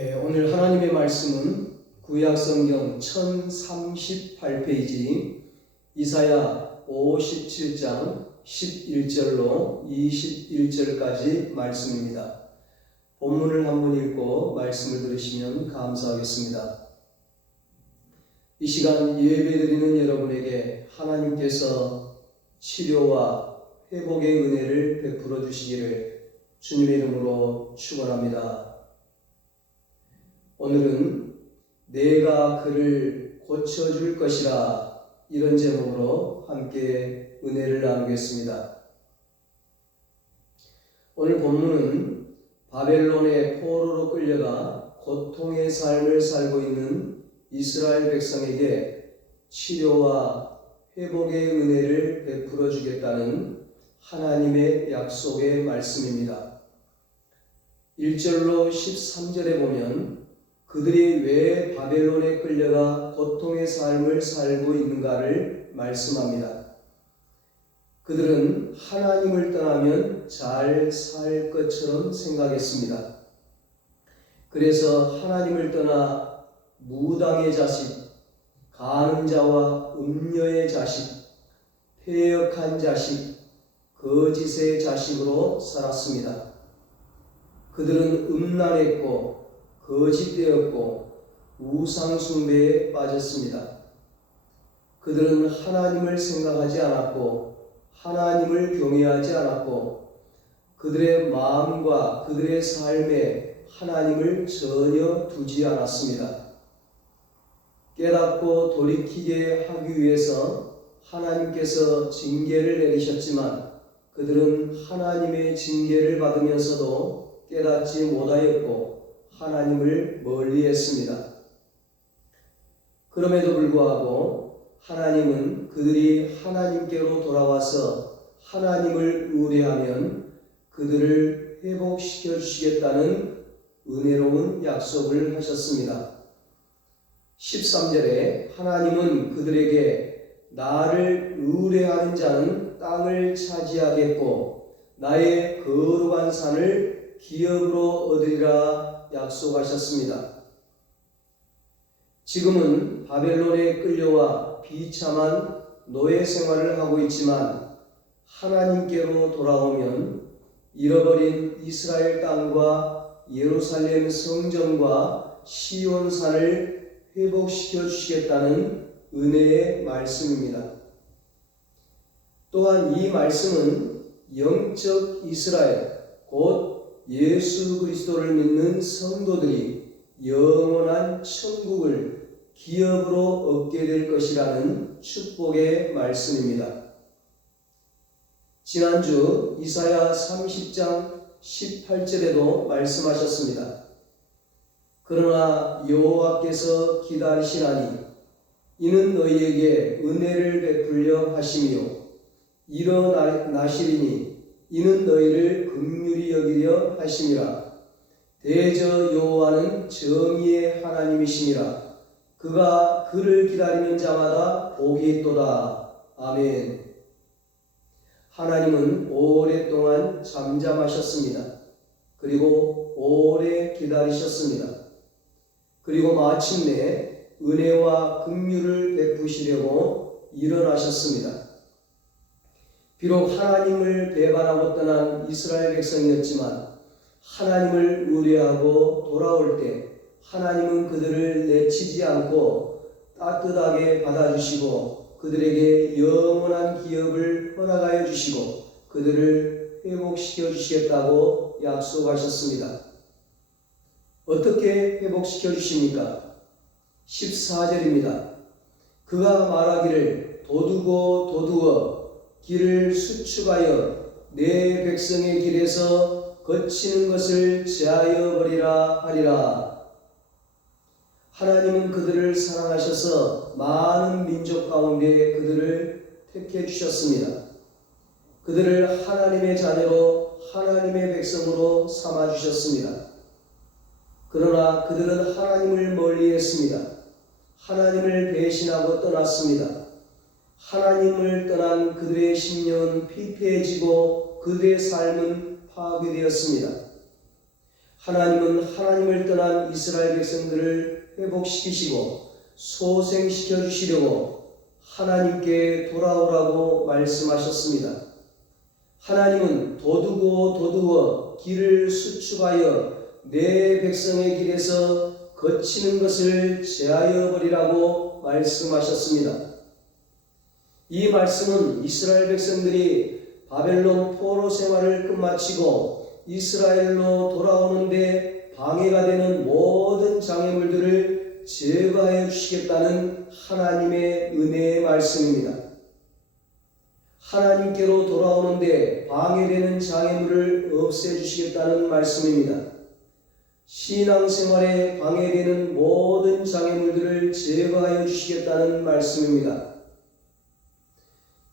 오늘 하나님의 말씀은 구약성경 1038페이지 이사야 57장 11절로 21절까지 말씀입니다. 본문을 한번 읽고 말씀을 들으시면 감사하겠습니다. 이 시간 예배드리는 여러분에게 하나님께서 치료와 회복의 은혜를 베풀어 주시기를 주님의 이름으로 축원합니다. 오늘은 내가 그를 고쳐줄 것이라, 이런 제목으로 함께 은혜를 나누겠습니다. 오늘 본문은 바벨론의 포로로 끌려가 고통의 삶을 살고 있는 이스라엘 백성에게 치료와 회복의 은혜를 베풀어 주겠다는 하나님의 약속의 말씀입니다. 1절로 13절에 보면 그들이 왜 바벨론에 끌려가 고통의 삶을 살고 있는가를 말씀합니다. 그들은 하나님을 떠나면 잘 살 것처럼 생각했습니다. 그래서 하나님을 떠나 무당의 자식, 간음자와 음녀의 자식, 패역한 자식, 거짓의 자식으로 살았습니다. 그들은 음란했고 거짓되었고 우상숭배에 빠졌습니다. 그들은 하나님을 생각하지 않았고 하나님을 경외하지 않았고 그들의 마음과 그들의 삶에 하나님을 전혀 두지 않았습니다. 깨닫고 돌이키게 하기 위해서 하나님께서 징계를 내리셨지만 그들은 하나님의 징계를 받으면서도 깨닫지 못하였고 하나님을 멀리했습니다. 그럼에도 불구하고 하나님은 그들이 하나님께로 돌아와서 하나님을 의뢰하면 그들을 회복시켜 주시겠다는 은혜로운 약속을 하셨습니다. 13절에 하나님은 그들에게 나를 의뢰하는 자는 땅을 차지하겠고 나의 거룩한 산을 기업으로 얻으리라 약속하셨습니다. 지금은 바벨론에 끌려와 비참한 노예 생활을 하고 있지만 하나님께로 돌아오면 잃어버린 이스라엘 땅과 예루살렘 성전과 시온산을 회복시켜 주시겠다는 은혜의 말씀입니다. 또한 이 말씀은 영적 이스라엘, 곧 예수 그리스도를 믿는 성도들이 영원한 천국을 기업으로 얻게 될 것이라는 축복의 말씀입니다. 지난주 이사야 30장 18절에도 말씀하셨습니다. 그러나 여호와께서 기다리시나니 이는 너희에게 은혜를 베풀려 하심이요 일어나시리니 이는 너희를 긍휼히 여기려 하심이라. 대저 여호와는 정의의 하나님이심이라. 그가 그를 기다리는 자마다 복이 있도다. 아멘. 하나님은 오랫동안 잠잠하셨습니다. 그리고 오래 기다리셨습니다. 그리고 마침내 은혜와 긍휼을 베푸시려고 일어나셨습니다. 비록 하나님을 배반하고 떠난 이스라엘 백성이었지만 하나님을 의뢰하고 돌아올 때 하나님은 그들을 내치지 않고 따뜻하게 받아주시고 그들에게 영원한 기업을 허락하여 주시고 그들을 회복시켜 주시겠다고 약속하셨습니다. 어떻게 회복시켜 주십니까? 14절입니다. 그가 말하기를 도두어 길을 수축하여 내 백성의 길에서 거치는 것을 제하여 버리라 하리라. 하나님은 그들을 사랑하셔서 많은 민족 가운데 그들을 택해 주셨습니다. 그들을 하나님의 자녀로 하나님의 백성으로 삼아 주셨습니다. 그러나 그들은 하나님을 멀리했습니다. 하나님을 배신하고 떠났습니다. 하나님을 떠난 그들의 심령은 피폐해지고 그들의 삶은 파괴되었습니다. 하나님은 하나님을 떠난 이스라엘 백성들을 회복시키시고 소생시켜 주시려고 하나님께 돌아오라고 말씀하셨습니다. 하나님은 도두어 길을 수축하여 내 백성의 길에서 거치는 것을 제하여 버리라고 말씀하셨습니다. 이 말씀은 이스라엘 백성들이 바벨론 포로 생활을 끝마치고 이스라엘로 돌아오는데 방해가 되는 모든 장애물들을 제거하여 주시겠다는 하나님의 은혜의 말씀입니다. 하나님께로 돌아오는데 방해되는 장애물을 없애주시겠다는 말씀입니다. 신앙생활에 방해되는 모든 장애물들을 제거하여 주시겠다는 말씀입니다.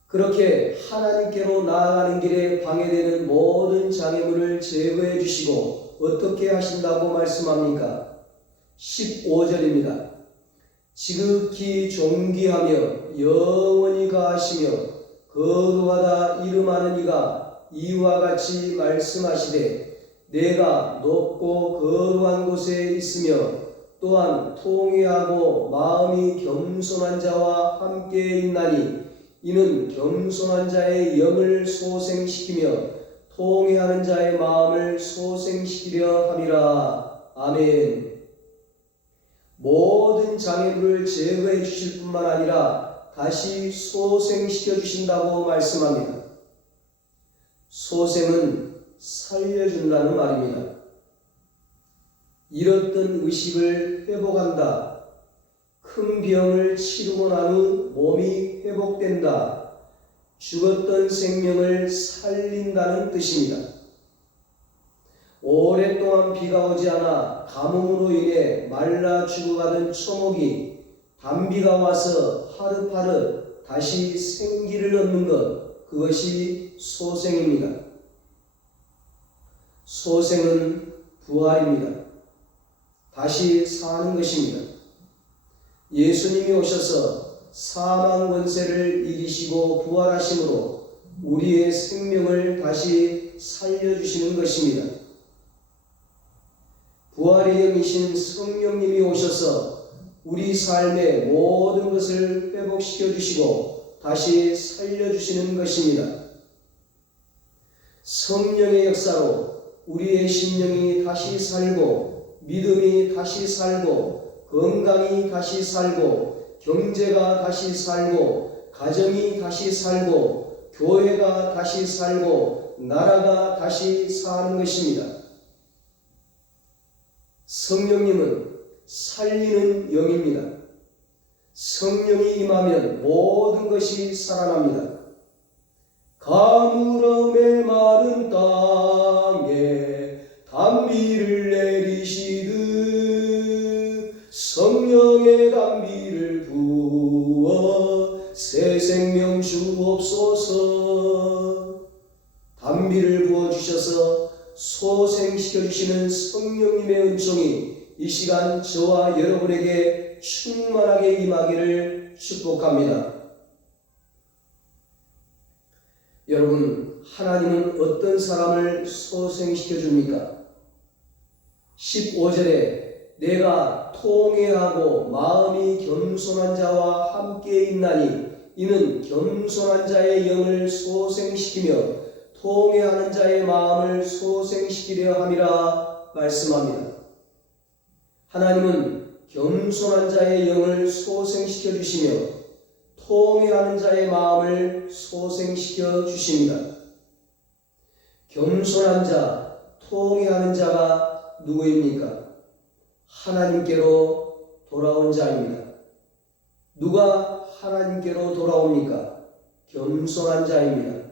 그렇게 하나님께로 나아가는 길에 방해되는 모든 장애물을 제거해 주시고 어떻게 하신다고 말씀합니까? 15절입니다. 지극히 존귀하며 영원히 가하시며 거룩하다 이름하는 이가 이와 같이 말씀하시되 내가 높고 거룩한 곳에 있으며 또한 통회하고 마음이 겸손한 자와 함께 있나니 이는 겸손한 자의 영을 소생시키며 통회하는 자의 마음을 소생시키려 함이라. 아멘. 모든 장애물을 제거해 주실 뿐만 아니라 다시 소생시켜 주신다고 말씀합니다. 소생은 살려준다는 말입니다. 잃었던 의식을 회복한다. 큰 병을 치르고 난 후 몸이 회복된다. 죽었던 생명을 살린다는 뜻입니다. 오랫동안 비가 오지 않아 가뭄으로 인해 말라 죽어가던 초목이 단비가 와서 하릇하릇 다시 생기를 얻는 것, 그것이 소생입니다. 소생은 부활입니다. 다시 사는 것입니다. 예수님이 오셔서 사망 권세를 이기시고 부활하심으로 우리의 생명을 다시 살려주시는 것입니다. 부활의 영이신 성령님이 오셔서 우리 삶의 모든 것을 회복시켜 주시고 다시 살려주시는 것입니다. 성령의 역사로 우리의 심령이 다시 살고 믿음이 다시 살고 건강이 다시 살고 경제가 다시 살고 가정이 다시 살고 교회가 다시 살고 나라가 다시 사는 것입니다. 성령님은 살리는 영입니다. 성령이 임하면 모든 것이 살아납니다. 가물음의 마른 땅에 단비를 내리시듯 성령의 단비를 부어 새 생명 주옵소서. 단비를 부어주셔서 소생시켜주시는 성령님의 은총이 이 시간 저와 여러분에게 충만하게 임하기를 축복합니다. 여러분, 하나님은 어떤 사람을 소생시켜 줍니까? 15절에 내가 통회하고 마음이 겸손한 자와 함께 있나니 이는 겸손한 자의 영을 소생시키며 통회하는 자의 마음을 소생시키려 함이라 말씀합니다. 하나님은 겸손한 자의 영을 소생시켜 주시며 통회하는 자의 마음을 소생시켜 주십니다. 겸손한 자, 통회하는 자가 누구입니까? 하나님께로 돌아온 자입니다. 누가 하나님께로 돌아옵니까? 겸손한 자입니다.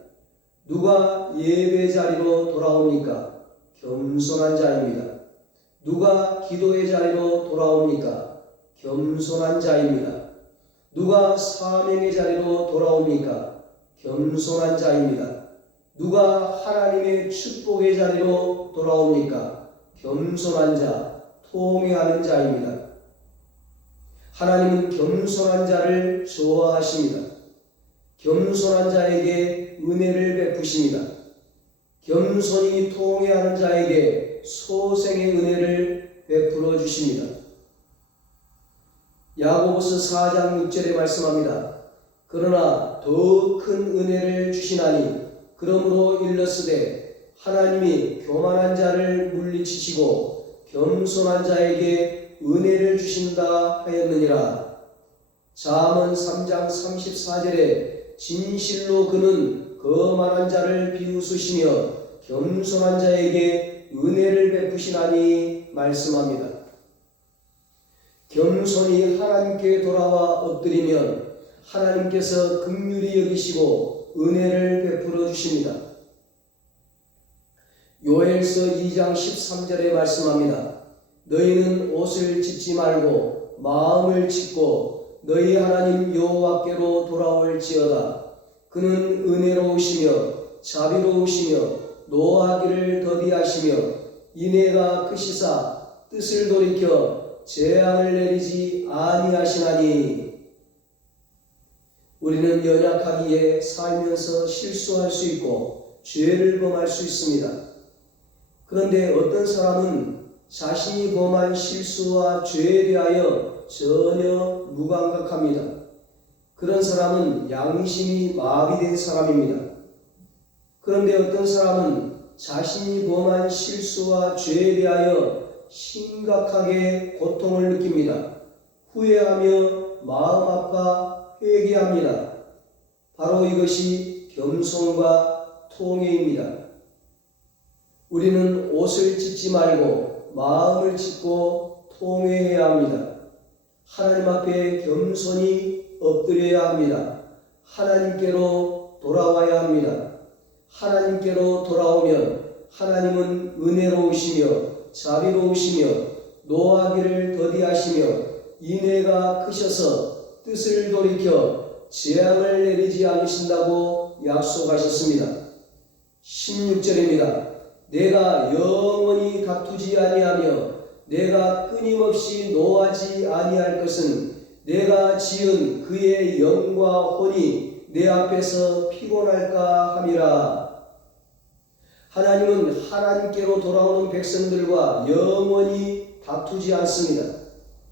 누가 예배 자리로 돌아옵니까? 겸손한 자입니다. 누가 기도의 자리로 돌아옵니까? 겸손한 자입니다. 누가 사명의 자리로 돌아옵니까? 겸손한 자입니다. 누가 하나님의 축복의 자리로 돌아옵니까? 겸손한 자, 통회하는 자입니다. 하나님은 겸손한 자를 좋아하십니다. 겸손한 자에게 은혜를 베푸십니다. 겸손히 통회하는 자에게 소생의 은혜를 베풀어 주십니다. 야고보서 4장 6절에 말씀합니다. 그러나 더 큰 은혜를 주시나니 그러므로 일렀으되 하나님이 교만한 자를 물리치시고 겸손한 자에게 은혜를 주신다 하였느니라. 잠언 3장 34절에 진실로 그는 거만한 자를 비웃으시며 겸손한 자에게 은혜를 베푸시나니 말씀합니다. 겸손히 하나님께 돌아와 엎드리면 하나님께서 긍휼히 여기시고 은혜를 베풀어 주십니다. 요엘서 2장 13절에 말씀합니다. 너희는 옷을 찢지 말고 마음을 찢고 너희 하나님 여호와께로 돌아올지어다. 그는 은혜로우시며 자비로우시며 노하기를 더디하시며 인애가 크시사 뜻을 돌이켜 재앙을 내리지 아니하시나니. 우리는 연약하기에 살면서 실수할 수 있고 죄를 범할 수 있습니다. 그런데 어떤 사람은 자신이 범한 실수와 죄에 대하여 전혀 무감각합니다. 그런 사람은 양심이 마비된 사람입니다. 그런데 어떤 사람은 자신이 범한 실수와 죄에 대하여 심각하게 고통을 느낍니다. 후회하며 마음 아파 회개합니다. 바로 이것이 겸손과 통회입니다. 우리는 옷을 찢지 말고 마음을 찢고 통회해야 합니다. 하나님 앞에 겸손히 엎드려야 합니다. 하나님께로 돌아와야 합니다. 하나님께로 돌아오면 하나님은 은혜로우시며 자비로우시며 노하기를 더디하시며 인애가 크셔서 뜻을 돌이켜 재앙을 내리지 않으신다고 약속하셨습니다. 16절입니다. 내가 영원히 다투지 아니하며 내가 끊임없이 노하지 아니할 것은 내가 지은 그의 영과 혼이 내 앞에서 피곤할까 함이라. 하나님은 하나님께로 돌아오는 백성들과 영원히 다투지 않습니다.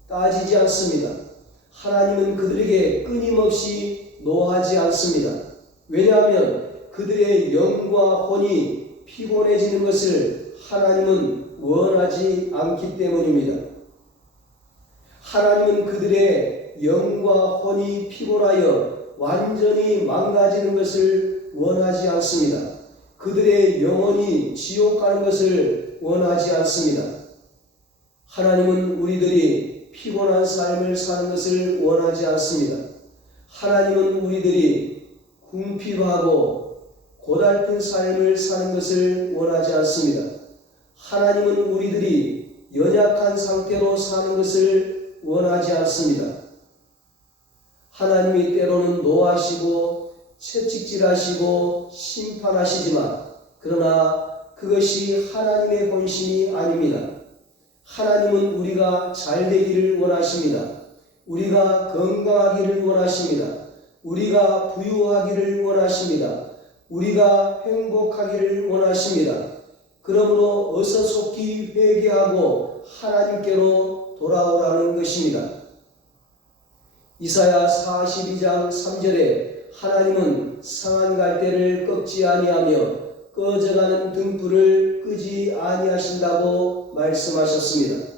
따지지 않습니다. 하나님은 그들에게 끊임없이 노하지 않습니다. 왜냐하면 그들의 영과 혼이 피곤해지는 것을 하나님은 원하지 않기 때문입니다. 하나님은 그들의 영과 혼이 피곤하여 완전히 망가지는 것을 원하지 않습니다. 그들의 영혼이 지옥 가는 것을 원하지 않습니다. 하나님은 우리들이 피곤한 삶을 사는 것을 원하지 않습니다. 하나님은 우리들이 궁핍하고 고달픈 삶을 사는 것을 원하지 않습니다. 하나님은 우리들이 연약한 상태로 사는 것을 원하지 않습니다. 하나님이 때로는 노하시고 채찍질하시고 심판하시지만 그러나 그것이 하나님의 본심이 아닙니다. 하나님은 우리가 잘 되기를 원하십니다. 우리가 건강하기를 원하십니다. 우리가 부유하기를 원하십니다. 우리가 행복하기를 원하십니다. 그러므로 어서 속히 회개하고 하나님께로 돌아오라는 것입니다. 이사야 42장 3절에 하나님은 상한 갈대를 꺾지 아니하며 꺼져가는 등불을 끄지 아니하신다고 말씀하셨습니다.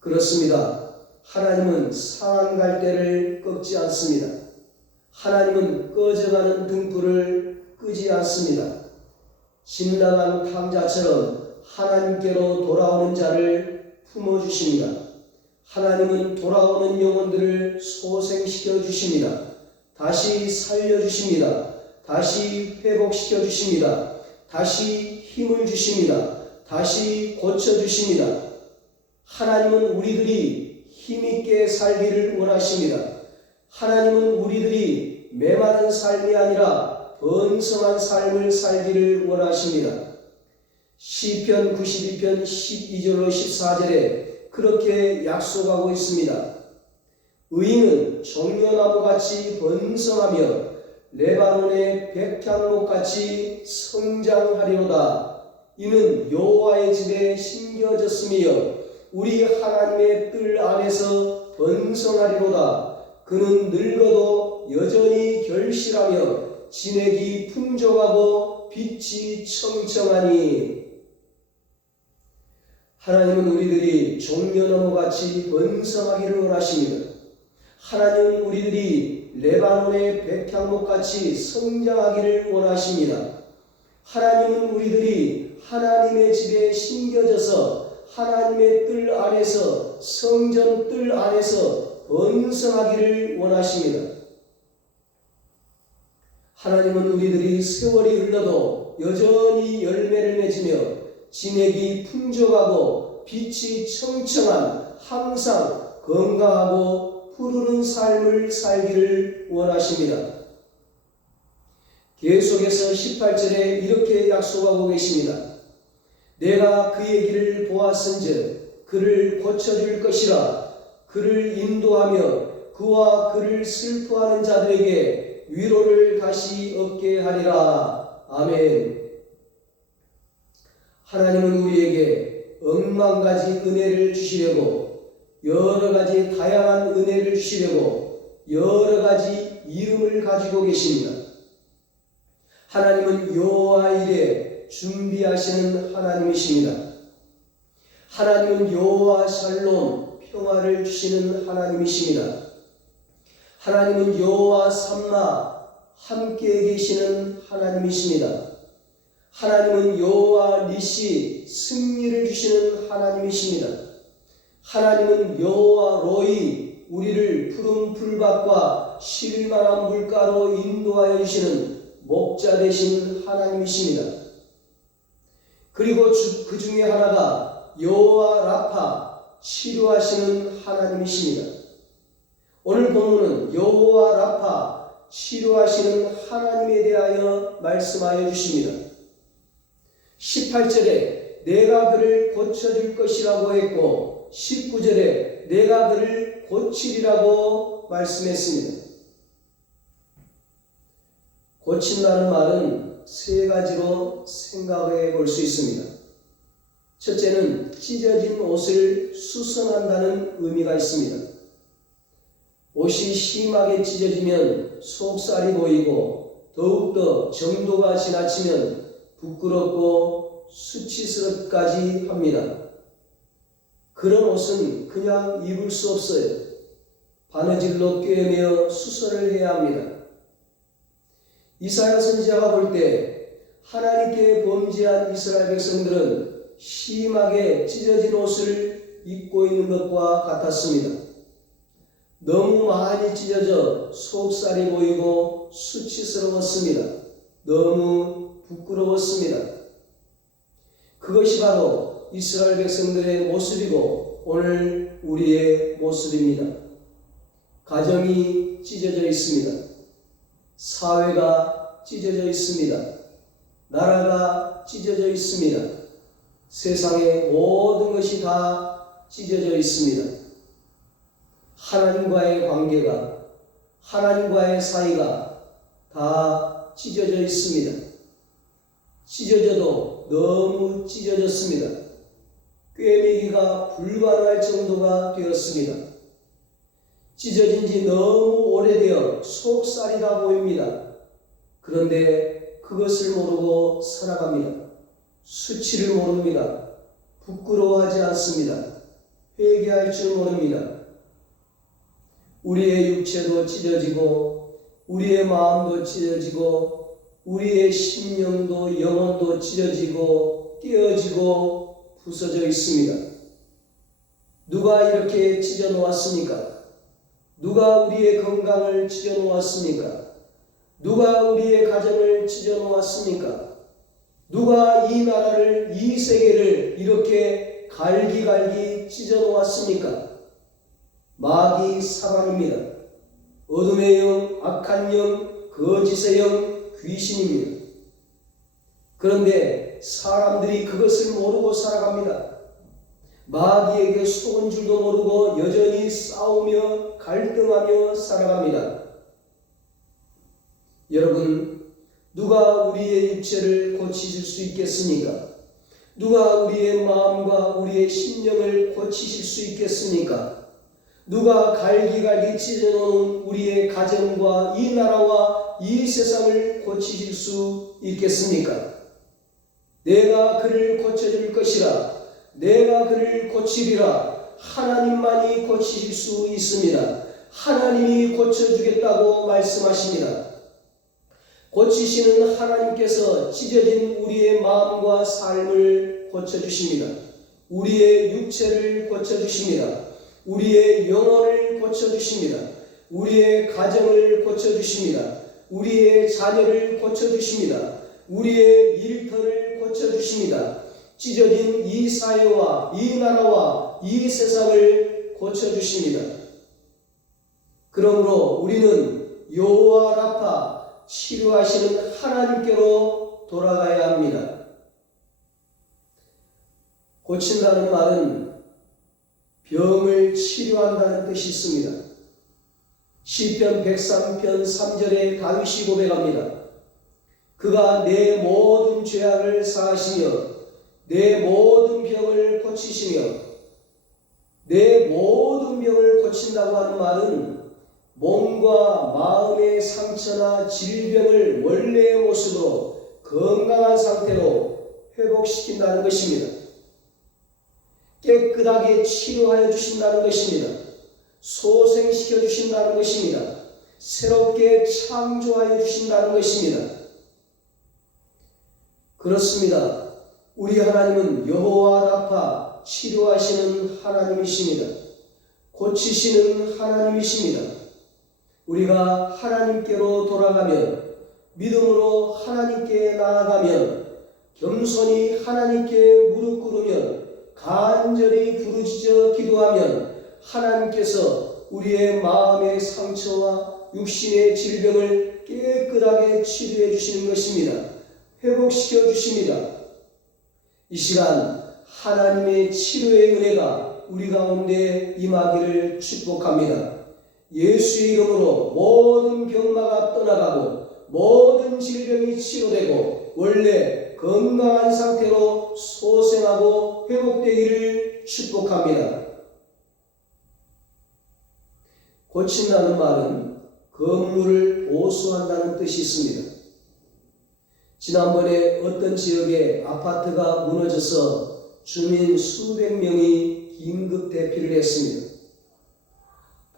그렇습니다. 하나님은 상한 갈대를 꺾지 않습니다. 하나님은 꺼져가는 등불을 끄지 않습니다. 신랑한 탐자처럼 하나님께로 돌아오는 자를 품어주십니다. 하나님은 돌아오는 영혼들을 소생시켜 주십니다. 다시 살려주십니다. 다시 회복시켜 주십니다. 다시 힘을 주십니다. 다시 고쳐주십니다. 하나님은 우리들이 힘있게 살기를 원하십니다. 하나님은 우리들이 메마른 삶이 아니라 번성한 삶을 살기를 원하십니다. 시편 92편 12절로 14절에 그렇게 약속하고 있습니다. 의인은 종려나무같이 번성하며 레바논의 백향목같이 성장하리로다. 이는 여호와의 집에 심겨졌으며 우리 하나님의 뜰 안에서 번성하리로다. 그는 늙어도 여전히 결실하며 진액이 풍족하고 빛이 청청하니. 하나님은 우리들이 종려나무같이 번성하기를 원하십니다. 하나님은 우리들이 레바논의 백향목같이 성장하기를 원하십니다. 하나님은 우리들이 하나님의 집에 심겨져서 하나님의 뜰 안에서, 성전 뜰 안에서 번성하기를 원하십니다. 하나님은 우리들이 세월이 흘러도 여전히 열매를 맺으며 진액이 풍족하고 빛이 청청한 항상 건강하고 푸르른 삶을 살기를 원하십니다. 계속해서 18절에 이렇게 약속하고 계십니다. 내가 그의 길을 보았은즉 그를 고쳐줄 것이라. 그를 인도하며 그와 그를 슬퍼하는 자들에게 위로를 다시 얻게 하리라. 아멘. 하나님은 우리에게 억만가지 은혜를 주시려고, 여러가지 다양한 은혜를 주시려고 여러가지 이름을 가지고 계십니다. 하나님은 여호와 일에 준비하시는 하나님이십니다. 하나님은 여호와 샬롬 평화를 주시는 하나님이십니다. 하나님은 여호와 삼마 함께 계시는 하나님이십니다. 하나님은 여호와 니시 승리를 주시는 하나님이십니다. 하나님은 여호와 로이 우리를 푸른 풀밭과 쉴만한 물가로 인도하여 주시는 목자 되신 하나님이십니다. 그리고 그 중에 하나가 여호와 라파 치료하시는 하나님이십니다. 오늘 본문은 여호와 라파 치료하시는 하나님에 대하여 말씀하여 주십니다. 18절에 내가 그를 고쳐줄 것이라고 했고 19절에 내가 그를 고치리라고 말씀했습니다. 고친다는 말은 세 가지로 생각해 볼 수 있습니다. 첫째는 찢어진 옷을 수선한다는 의미가 있습니다. 옷이 심하게 찢어지면 속살이 보이고 더욱더 정도가 지나치면 부끄럽고 수치스럽까지 합니다. 그런 옷은 그냥 입을 수 없어요. 바느질로 꿰매어 수선을 해야 합니다. 이사야 선지자가 볼 때 하나님께 범죄한 이스라엘 백성들은 심하게 찢어진 옷을 입고 있는 것과 같았습니다. 너무 많이 찢어져 속살이 보이고 수치스러웠습니다. 너무 부끄러웠습니다. 그것이 바로 이스라엘 백성들의 모습이고 오늘 우리의 모습입니다. 가정이 찢어져 있습니다. 사회가 찢어져 있습니다. 나라가 찢어져 있습니다. 세상의 모든 것이 다 찢어져 있습니다. 하나님과의 관계가, 하나님과의 사이가 다 찢어져 있습니다. 찢어져도 너무 찢어졌습니다. 꿰매기가 불가능할 정도가 되었습니다. 찢어진 지 너무 오래되어 속살이 다 보입니다. 그런데 그것을 모르고 살아갑니다. 수치를 모릅니다. 부끄러워하지 않습니다. 회개할 줄 모릅니다. 우리의 육체도 찢어지고 우리의 마음도 찢어지고 우리의 심령도 영혼도 찢어지고 떼어지고 부서져 있습니다. 누가 이렇게 찢어 놓았습니까? 누가 우리의 건강을 찢어 놓았습니까? 누가 우리의 가정을 찢어 놓았습니까? 누가 이 나라를, 이 세계를 이렇게 갈기갈기 찢어 놓았습니까? 마귀 사방입니다. 어둠의 영, 악한 영, 거짓의 영, 귀신입니다. 그런데 사람들이 그것을 모르고 살아갑니다. 마귀에게 속은 줄도 모르고 여전히 싸우며 갈등하며 살아갑니다. 여러분, 누가 우리의 육체를 고치실 수 있겠습니까? 누가 우리의 마음과 우리의 심령을 고치실 수 있겠습니까? 누가 갈기갈기 찢어놓은 우리의 가정과 이 나라와 이 세상을 고치실 수 있겠습니까? 내가 그를 고쳐줄 것이라, 내가 그를 고치리라. 하나님만이 고치실 수 있습니다. 하나님이 고쳐주겠다고 말씀하십니다. 고치시는 하나님께서 찢어진 우리의 마음과 삶을 고쳐주십니다. 우리의 육체를 고쳐주십니다. 우리의 영혼을 고쳐주십니다. 우리의 가정을 고쳐주십니다. 우리의 자녀를 고쳐주십니다. 우리의 일터를 고쳐주십니다. 찢어진 이 사회와 이 나라와 이 세상을 고쳐주십니다. 그러므로 우리는 여호와 라파, 치료하시는 하나님께로 돌아가야 합니다. 고친다는 말은 병을 치료한다는 뜻이 있습니다. 시편 103편 3절에 다윗이 고백합니다. 그가 내 모든 죄악을 사하시며 내 모든 병을 고치시며, 내 모든 병을 고친다고 하는 말은 몸과 마음의 상처나 질병을 원래의 모습으로 건강한 상태로 회복시킨다는 것입니다. 깨끗하게 치료하여 주신다는 것입니다. 소생시켜 주신다는 것입니다. 새롭게 창조하여 주신다는 것입니다. 그렇습니다. 우리 하나님은 여호와 라파, 치료하시는 하나님이십니다. 고치시는 하나님이십니다. 우리가 하나님께로 돌아가면, 믿음으로 하나님께 나아가면, 겸손히 하나님께 무릎 꿇으면, 간절히 부르짖어 기도하면 하나님께서 우리의 마음의 상처와 육신의 질병을 깨끗하게 치료해 주시는 것입니다. 회복시켜 주십니다. 이 시간 하나님의 치료의 은혜가 우리 가운데 임하기를 축복합니다. 예수의 이름으로 모든 병마가 떠나가고 모든 질병이 치료되고 원래 건강한 상태로 소생하고 회복되기를 축복합니다. 고친다는 말은 건물을 보수한다는 뜻이 있습니다. 지난번에 어떤 지역에 아파트가 무너져서 주민 수백 명이 긴급 대피를 했습니다.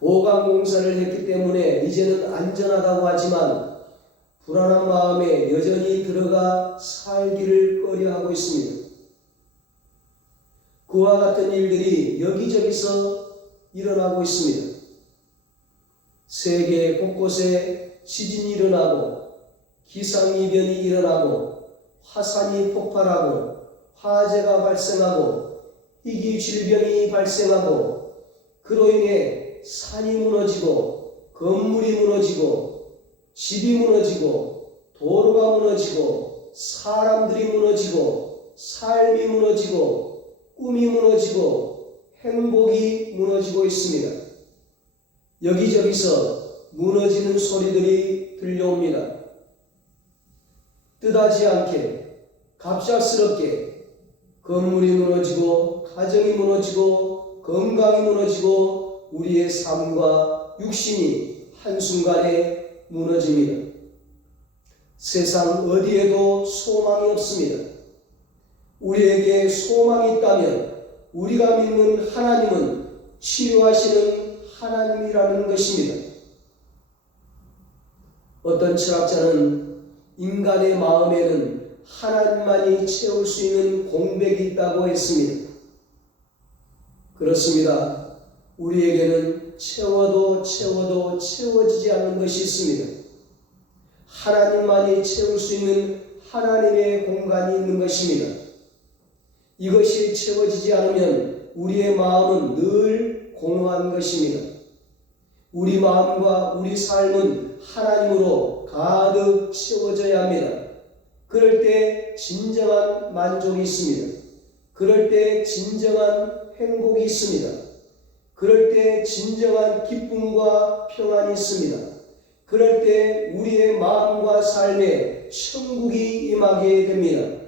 보강공사를 했기 때문에 이제는 안전하다고 하지만 불안한 마음에 여전히 들어가 살기를 꺼려하고 있습니다. 그와 같은 일들이 여기저기서 일어나고 있습니다. 세계 곳곳에 지진이 일어나고 기상이변이 일어나고 화산이 폭발하고 화재가 발생하고 희귀 질병이 발생하고 그로 인해 산이 무너지고 건물이 무너지고 집이 무너지고 도로가 무너지고 사람들이 무너지고 삶이 무너지고 꿈이 무너지고 행복이 무너지고 있습니다. 여기저기서 무너지는 소리들이 들려옵니다. 뜻하지 않게 갑작스럽게 건물이 무너지고 가정이 무너지고 건강이 무너지고 우리의 삶과 육신이 한순간에 무너집니다. 세상 어디에도 소망이 없습니다. 우리에게 소망이 있다면 우리가 믿는 하나님은 치료하시는 하나님이라는 것입니다. 어떤 철학자는 인간의 마음에는 하나님만이 채울 수 있는 공백이 있다고 했습니다. 그렇습니다. 우리에게는 채워도 채워지지 않는 것이 있습니다. 하나님만이 채울 수 있는 하나님의 공간이 있는 것입니다. 이것이 채워지지 않으면 우리의 마음은 늘 공허한 것입니다. 우리 마음과 우리 삶은 하나님으로 가득 채워져야 합니다. 그럴 때 진정한 만족이 있습니다. 그럴 때 진정한 행복이 있습니다. 그럴 때 진정한 기쁨과 평안이 있습니다. 그럴 때 우리의 마음과 삶에 천국이 임하게 됩니다.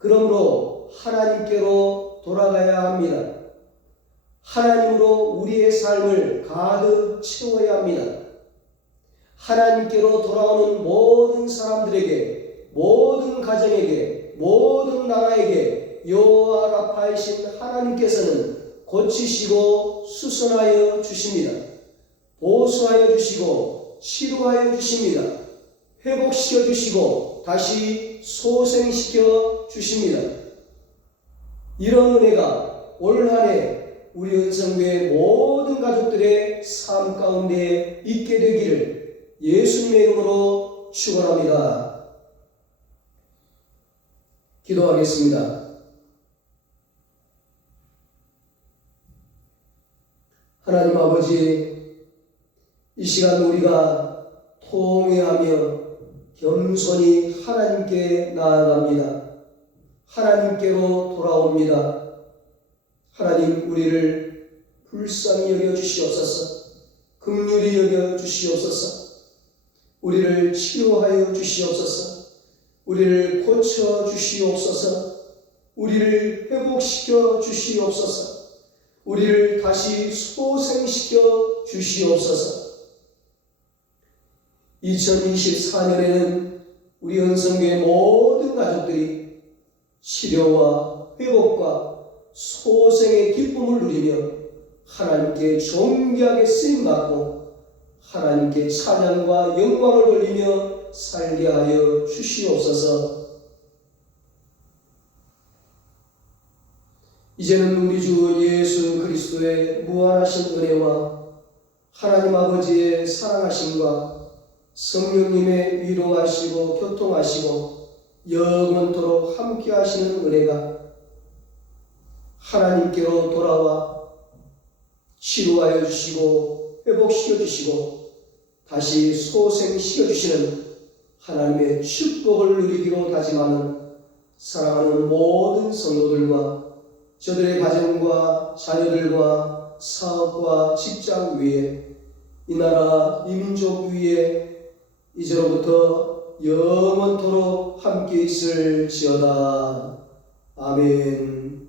그러므로 하나님께로 돌아가야 합니다. 하나님으로 우리의 삶을 가득 채워야 합니다. 하나님께로 돌아오는 모든 사람들에게, 모든 가정에게, 모든 나라에게 여호와 라파이신 하나님께서는 고치시고 수선하여 주십니다. 보수하여 주시고 치료하여 주십니다. 회복시켜 주시고 다시 소생시켜 주십니다. 이런 은혜가 올 한 해 우리 은성교회 모든 가족들의 삶 가운데 있게 되기를 예수님의 이름으로 축원합니다. 기도하겠습니다. 하나님 아버지, 이 시간 우리가 통회하며 겸손히 하나님께 나아갑니다. 하나님께로 돌아옵니다. 하나님, 우리를 불쌍히 여겨 주시옵소서. 긍휼히 여겨 주시옵소서. 우리를 치료하여 주시옵소서. 우리를 고쳐 주시옵소서. 우리를 회복시켜 주시옵소서. 우리를 다시 소생시켜 주시옵소서. 2024년에는 우리 은성교회 모든 가족들이 치료와 회복과 소생의 기쁨을 누리며 하나님께 존귀하게 쓰임받고 하나님께 찬양과 영광을 돌리며 살게 하여 주시옵소서. 이제는 우리 주 예수 그리스도의 무한하신 은혜와 하나님 아버지의 사랑하심과 성령님의 위로하시고 교통하시고 영원토록 함께 하시는 은혜가 하나님께로 돌아와 치료하여 주시고 회복시켜 주시고 다시 소생시켜 주시는 하나님의 축복을 누리기로 다짐하는 사랑하는 모든 성도들과 저들의 가정과 자녀들과 사업과 직장 위에 이 나라 이 민족 위에 이제로부터 영원토록 함께 있을지어다. 아멘.